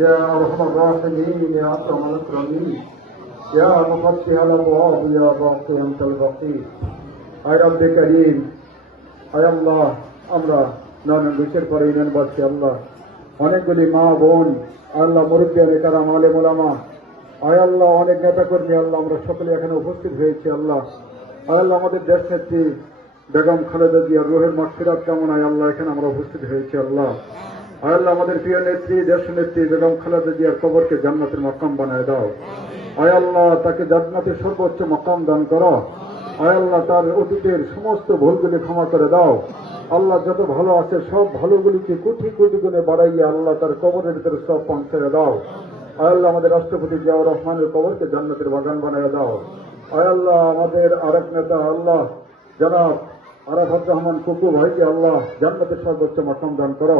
يا أرحم الراحمين يا أكرم الأكرمين يا مفتح الأبواب يا باقي أنت البقي আয় রব্বে করিম আয় আল্লাহ আমরা নানান বিষয়ের পরে ইউনিয়ন বাসী আল্লাহ অনেকগুলি মা বোন আল্লাহ মুরব্বিয়া নেতারা মালে মোলামা আয় আল্লাহ অনেক নেতা কর্মী আল্লাহ আমরা সকলে এখানে উপস্থিত হয়েছি আল্লাহ আয় আল্লাহ আমাদের দেশ নেত্রী বেগম খালেদা জিয়া রোহের মাসিরাত কামনায় আল্লাহ এখানে আমরা উপস্থিত হয়েছি আল্লাহ আয় আল্লাহ আমাদের প্রিয় নেত্রী, দেশ নেত্রী বেগম খালেদা জিয়ার কবরকে জান্নাতের মকাম বানায় দাও। আল্লাহ, তাকে জান্নাতের সর্বোচ্চ মকাম দান করো। আল্লাহ, তার অতীতের সমস্ত ভুলগুলি ক্ষমা করে দাও। আল্লাহ যত ভালো আছে, সব ভালোগুলিকে কোটি কোটি গুণে বাড়াইয়া আল্লাহ তার কবরের ভিতরে সব পৌঁছে দাও। আল্লাহ, আমাদের রাষ্ট্রপতি জিয়াউর রহমানের কবরকে জান্নাতের বাগান বানিয়ে দাও। আল্লাহ, আমাদের আরেক নেতা, আল্লাহ, জনাব আরাফাত রহমান কুকু ভাইকে আল্লাহ জান্নাতের সর্বোচ্চ মাকাম দান করো।